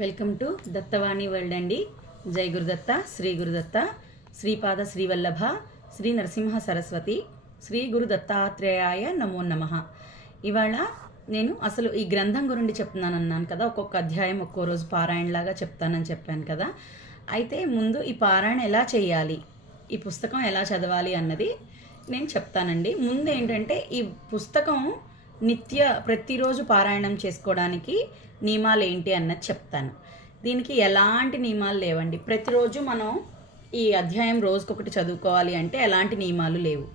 Welcome to Dattavani world అండి. జై గురుదత్త, శ్రీ గురుదత్త, శ్రీపాద శ్రీవల్లభ, శ్రీ నరసింహ సరస్వతి, శ్రీ గురు దత్తాత్రేయాయ నమో నమః. ఇవాళ నేను అసలు ఈ గ్రంథం గురించి చెప్తున్నాను అన్నాను కదా. ఒక్కొక్క అధ్యాయం ఒక్కో రోజు పారాయణలాగా చెప్తానని చెప్పాను కదా. అయితే ముందు ఈ పారాయణ ఎలా చేయాలి, ఈ పుస్తకం ఎలా చదవాలి అన్నది నేను చెప్తానండి. ముందు ఏంటంటే ఈ పుస్తకం ప్రతిరోజు పారాయణం చేసుకోవడానికి నియమాలు ఏంటి అన్నది చెప్తాను. దీనికి ఎలాంటి నియమాలు లేవండి. ప్రతిరోజు మనం ఈ అధ్యాయం రోజుకొకటి చదువుకోవాలి అంటే ఎలాంటి నియమాలు లేవు.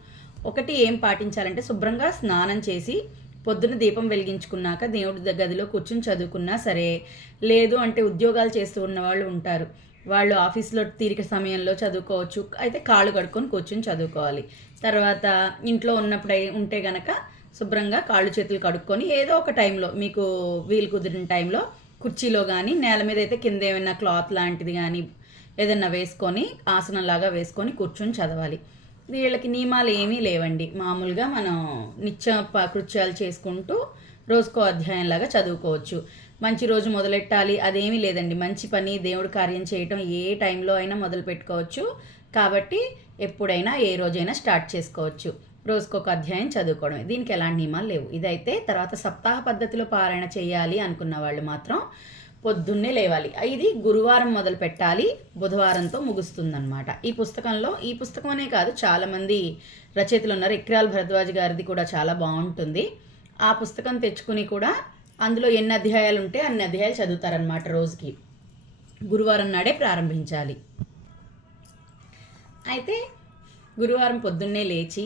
ఒకటి ఏం పాటించాలంటే శుభ్రంగా స్నానం చేసి పొద్దున దీపం వెలిగించుకున్నాక దేవుడి గదిలో కూర్చుని చదువుకున్నా సరే, లేదు అంటే ఉద్యోగాలు చేస్తూ ఉన్న వాళ్ళు ఉంటారు, వాళ్ళు ఆఫీస్లో తీరిక సమయంలో చదువుకోవచ్చు. అయితే కాళ్ళు కడుక్కొని కూర్చుని చదువుకోవాలి. తర్వాత ఇంట్లో ఉన్నప్పుడు ఉంటే గనక శుభ్రంగా కాళ్ళు చేతులు కడుక్కొని ఏదో ఒక టైంలో మీకు వీలు కుదిరిన టైంలో కుర్చీలో కానీ నేల మీద అయితే కింద ఏమైనా క్లాత్ లాంటిది కానీ ఏదైనా వేసుకొని ఆసనంలాగా వేసుకొని కూర్చొని చదవాలి. వీళ్ళకి నియమాలు ఏమీ లేవండి. మామూలుగా మనం నిత్య కృత్యాలు చేసుకుంటూ రోజుకో అధ్యాయంలాగా చదువుకోవచ్చు. మంచి రోజు మొదలెట్టాలి అదేమీ లేదండి. మంచి పని దేవుడి కార్యం చేయటం ఏ టైంలో అయినా మొదలు పెట్టుకోవచ్చు. కాబట్టి ఎప్పుడైనా ఏ రోజైనా స్టార్ట్ చేసుకోవచ్చు. రోజుకొక అధ్యాయం చదువుకోవడమే. దీనికి ఎలాంటి నియమాలు లేవు. ఇదైతే తర్వాత సప్తాహ పద్ధతిలో పారాయణ చేయాలి అనుకున్న వాళ్ళు మాత్రం పొద్దున్నే లేవాలి. ఇది గురువారం మొదలు పెట్టాలి, బుధవారంతో ముగుస్తుందన్నమాట. ఈ పుస్తకం అనే కాదు, చాలామంది రచయితలు ఉన్నారు. ఇక్రాల్ భరద్వాజ్ గారిది కూడా చాలా బాగుంటుంది. ఆ పుస్తకం తెచ్చుకుని కూడా అందులో ఎన్ని అధ్యాయాలు ఉంటే అన్ని అధ్యాయాలు చదువుతారనమాట. రోజుకి గురువారం నాడే ప్రారంభించాలి. అయితే గురువారం పొద్దున్నే లేచి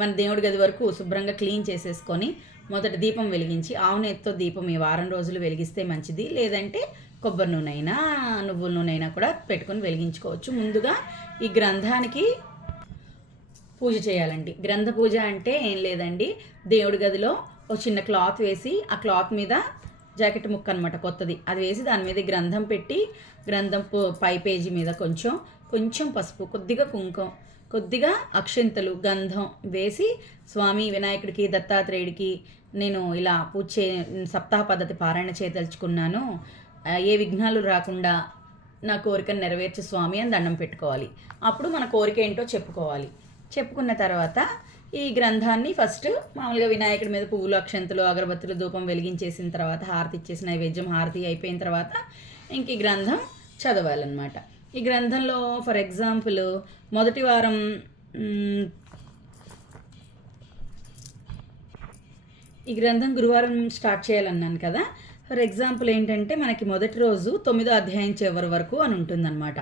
మన దేవుడి గది వరకు శుభ్రంగా క్లీన్ చేసేసుకొని మొదట దీపం వెలిగించి, ఆవు నెయ్యితో దీపం ఈ వారం రోజులు వెలిగిస్తే మంచిది. లేదంటే కొబ్బరి నూనె అయినా నువ్వుల నూనె అయినా కూడా పెట్టుకొని వెలిగించుకోవచ్చు. ముందుగా ఈ గ్రంథానికి పూజ చేయాలండి. గ్రంథ పూజ అంటే ఏం లేదండి, దేవుడి గదిలో ఒక చిన్న క్లాత్ వేసి ఆ క్లాత్ మీద జాకెట్ ముక్క అనమాట కొత్తది, అది వేసి దాని మీద గ్రంథం పెట్టి గ్రంథం పై పేజీ మీద కొంచెం పసుపు, కొద్దిగా కుంకుమ, కొద్దిగా అక్షింతలు, గంధం వేసి స్వామి వినాయకుడికి దత్తాత్రేయుడికి నేను ఇలా సప్తాహ పద్ధతి పారాయణ చేయదలుచుకున్నాను, ఏ విఘ్నాలు రాకుండా నా కోరికను నెరవేర్చే స్వామి అని దండం పెట్టుకోవాలి. అప్పుడు మన కోరిక ఏంటో చెప్పుకోవాలి. చెప్పుకున్న తర్వాత ఈ గ్రంథాన్ని ఫస్ట్ మామూలుగా వినాయకుడి మీద పువ్వులు, అక్షంతలు, అగరబత్తులు, ధూపం వెలిగించేసిన తర్వాత హారతి ఇచ్చేసి నైవేద్యం హారతి అయిపోయిన తర్వాత ఇంక ఈ గ్రంథం చదవాలన్నమాట. ఈ గ్రంథంలో ఫర్ ఎగ్జాంపుల్ మొదటి వారం ఈ గ్రంథం గురువారం స్టార్ట్ చేయాలన్నాను కదా. ఫర్ ఎగ్జాంపుల్ ఏంటంటే మనకి మొదటి రోజు 9వ అధ్యాయం చివరి వరకు అని ఉంటుందన్నమాట.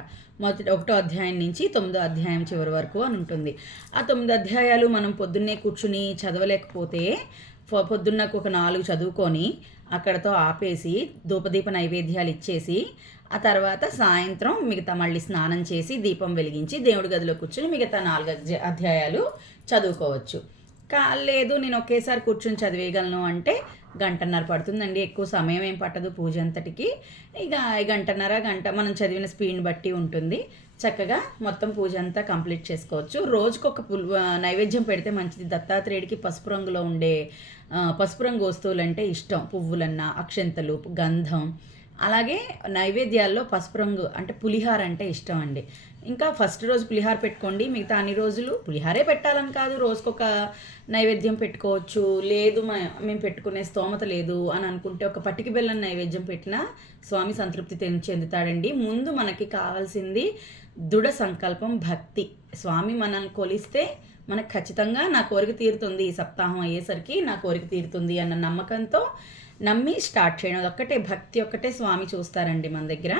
1వ అధ్యాయం నుంచి 9వ అధ్యాయం చివరి వరకు అని ఉంటుంది. ఆ 9 అధ్యాయాలు మనం పొద్దున్నే కూర్చుని చదవలేకపోతే పొద్దున్నకు ఒక 4 చదువుకొని అక్కడతో ఆపేసి ధూపదీప నైవేద్యాలు ఇచ్చేసి ఆ తర్వాత సాయంత్రం మిగతా మళ్ళీ స్నానం చేసి దీపం వెలిగించి దేవుడి గదిలో కూర్చుని మిగతా 4 అధ్యాయాలు చదువుకోవచ్చు. లేదు నేను ఒకేసారి కూర్చుని చదివేయగలను అంటే గంటన్నర పడుతుందండి. ఎక్కువ సమయం ఏం పట్టదు పూజ అంతటికి. ఇక గంట మనం చదివిన స్పీడ్ని బట్టి ఉంటుంది. చక్కగా మొత్తం పూజ అంతా కంప్లీట్ చేసుకోవచ్చు. రోజుకొక నైవేద్యం పెడితే మంచిది. దత్తాత్రేయుడికి పసుపు రంగులో ఉండే పసుపు రంగు వస్తువులు అంటే ఇష్టం. పువ్వులన్నా, అక్షంతలు, గంధం. అలాగే నైవేద్యాల్లో పసుపు రంగు అంటే పులిహార అంటే ఇష్టం అండి. ఇంకా ఫస్ట్ రోజు పులిహార పెట్టుకోండి, మిగతా అన్ని రోజులు పులిహారే పెట్టాలని కాదు, రోజుకొక నైవేద్యం పెట్టుకోవచ్చు. లేదు మేము పెట్టుకునే స్తోమత లేదు అని అనుకుంటే ఒక పటికి బెల్లం నైవేద్యం పెట్టినా స్వామి సంతృప్తి చెందుతాడండి. ముందు మనకి కావాల్సింది దృఢ సంకల్పం, భక్తి. స్వామి మనల్ని కొలిస్తే మనకు ఖచ్చితంగా నా కోరిక తీరుతుంది, ఈ సప్తాహం అయ్యేసరికి నా కోరిక తీరుతుంది అన్న నమ్మకంతో నమ్మి స్టార్ట్ చేయడం. అదొక్కటే భక్తి, ఒక్కటే స్వామి చూస్తారండి మన దగ్గర.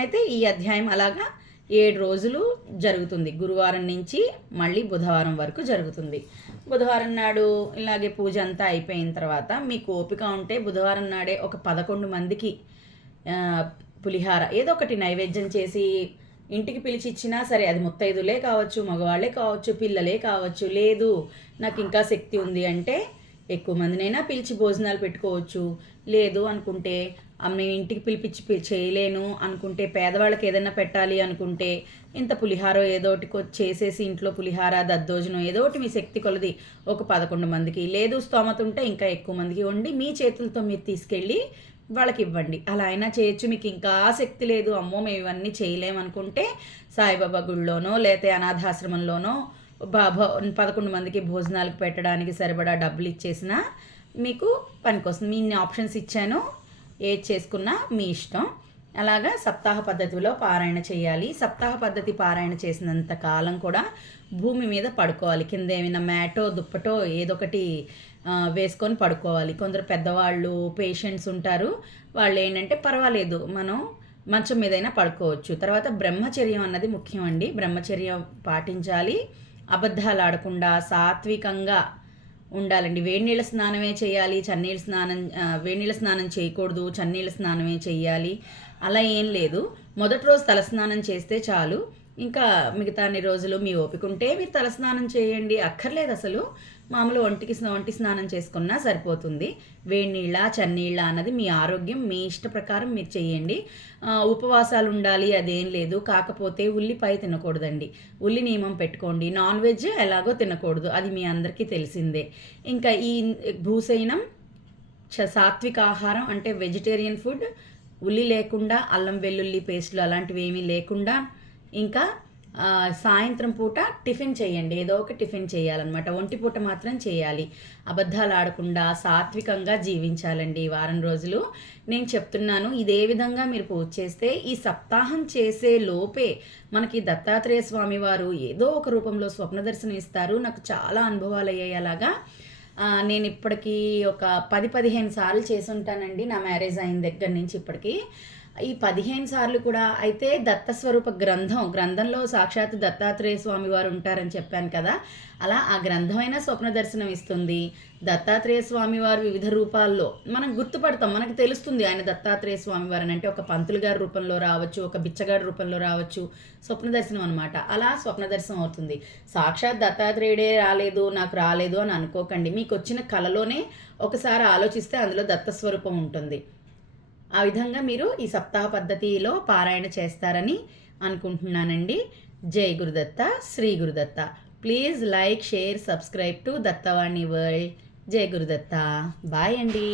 అయితే ఈ అధ్యాయం అలాగా 7 రోజులు జరుగుతుంది. గురువారం నుంచి మళ్ళీ బుధవారం వరకు జరుగుతుంది. బుధవారం నాడు ఇలాగే పూజ అంతా అయిపోయిన తర్వాత మీకు ఓపిక ఉంటే బుధవారం నాడే ఒక 11 మందికి పులిహార ఏదో ఒకటి నైవేద్యం చేసి ఇంటికి పిలిచి ఇచ్చినా సరే, అది ముత్తైదులే కావచ్చు, మగవాళ్ళే కావచ్చు, పిల్లలే కావచ్చు. లేదు నాకు ఇంకా శక్తి ఉంది అంటే ఎక్కువ మందినైనా పిలిచి భోజనాలు పెట్టుకోవచ్చు. లేదు అనుకుంటే నేను ఇంటికి పిలిపించి చేయలేను అనుకుంటే, పేదవాళ్ళకి ఏదైనా పెట్టాలి అనుకుంటే ఇంత పులిహారో ఏదో ఒకటి చేసేసి ఇంట్లో పులిహార, దద్దోజనం ఏదో ఒకటి మీ శక్తి కొలది ఒక 11 మందికి, లేదు స్తోమత ఉంటే ఇంకా ఎక్కువ మందికి వండి మీ చేతులతో మీరు తీసుకెళ్ళి వాళ్ళకి ఇవ్వండి. అలా అయినా చేయొచ్చు. మీకు ఇంకా శక్తి లేదు, అమ్మో మేము ఇవన్నీ చేయలేమనుకుంటే సాయిబాబా గుడిలోనో లేతే అనాథాశ్రమంలోనో 11 మందికి భోజనాలకు పెట్టడానికి సరిపడా డబ్బులు ఇచ్చేసినా మీకు పనికొస్తుంది. మీ ఇన్ని ఆప్షన్స్ ఇచ్చాను, ఏది చేసుకున్నా మీ ఇష్టం. అలాగా సప్తాహ పద్ధతిలో పారాయణ చేయాలి. సప్తాహ పద్ధతి పారాయణ చేసినంత కాలం కూడా భూమి మీద పడుకోవాలి. కింద ఏమైనా మ్యాటో దుప్పటో ఏదొకటి వేసుకొని పడుకోవాలి. కొందరు పెద్దవాళ్ళు పేషెంట్స్ ఉంటారు, వాళ్ళు ఏంటంటే పర్వాలేదు మనం మంచం మీదైనా పడుకోవచ్చు. తర్వాత బ్రహ్మచర్యం అన్నది ముఖ్యం అండి. బ్రహ్మచర్యం పాటించాలి. అబద్ధాలు ఆడకుండా సాత్వికంగా ఉండాలండి. వేడినీళ్ళ స్నానమే చేయాలి, వేడినీళ్ళ స్నానం చేయకూడదు, చన్నీళ్ళ స్నానమే చేయాలి అలా ఏం లేదు. మొదటి రోజు తలస్నానం చేస్తే చాలు. ఇంకా మిగతా అన్ని రోజులు మీ ఓపిక ఉంటే మీరు తలస్నానం చేయండి, అక్కర్లేదు అసలు. మామూలు ఒంటి స్నానం చేసుకున్నా సరిపోతుంది. వేడినీళ్ళ చన్నీళ్ళ అన్నది మీ ఆరోగ్యం, మీ ఇష్ట ప్రకారం మీరు చేయండి. ఉపవాసాలు ఉండాలి అదేం లేదు. కాకపోతే ఉల్లిపాయ తినకూడదండి. ఉల్లి నియమం పెట్టుకోండి. నాన్ వెజ్ ఎలాగో తినకూడదు, అది మీ అందరికీ తెలిసిందే. ఇంకా ఈ భూసైనం సాత్విక ఆహారం అంటే వెజిటేరియన్ ఫుడ్, ఉల్లి లేకుండా, అల్లం వెల్లుల్లి పేస్టులు అలాంటివి ఏమీ లేకుండా. ఇంకా సాయంత్రం పూట టిఫిన్ చేయండి, ఏదో ఒక టిఫిన్ చేయాలన్నమాట. ఒంటి పూట మాత్రం చేయాలి. అబద్ధాలు ఆడకుండా సాత్వికంగా జీవించాలండి ఈ వారం రోజులు. నేను చెప్తున్నాను, ఇదే విధంగా మీరు పూజ చేస్తే ఈ సప్తాహం చేసే లోపే మనకి దత్తాత్రేయ స్వామి వారు ఏదో ఒక రూపంలో స్వప్న దర్శనం ఇస్తారు. నాకు చాలా అనుభవాలు అయ్యాయి అలాగా. నేను ఇప్పటికీ ఒక 10-15 సార్లు చేసి ఉంటానండి నా మ్యారేజ్ అయిన దగ్గర నుంచి ఇప్పటికీ. ఈ 15 సార్లు కూడా అయితే దత్తస్వరూప గ్రంథంలో సాక్షాత్ దత్తాత్రేయ స్వామి వారు ఉంటారని చెప్పాను కదా, అలా ఆ గ్రంథమైన స్వప్న దర్శనం ఇస్తుంది. దత్తాత్రేయ స్వామి వారు వివిధ రూపాల్లో మనం గుర్తుపడతాం, మనకు తెలుస్తుంది ఆయన దత్తాత్రేయ స్వామి వారు అంటే ఒక పంతులు గారి రూపంలో రావచ్చు, ఒక బిచ్చగారి రూపంలో రావచ్చు. స్వప్న దర్శనం అనమాట. అలా స్వప్న దర్శనం అవుతుంది. సాక్షాత్ దత్తాత్రేయుడే నాకు రాలేదు అని అనుకోకండి. మీకు వచ్చిన కలలోనే ఒకసారి ఆలోచిస్తే అందులో దత్తస్వరూపం ఉంటుంది. ఆ విధంగా మీరు ఈ సప్తాహ పద్ధతిలో పారాయణ చేస్తారని అనుకుంటున్నానండి. జై Gurudatta, Shri Gurudatta. Please like, share, subscribe to Dattavani world. జై గురుదత్త. బాయ్ అండి.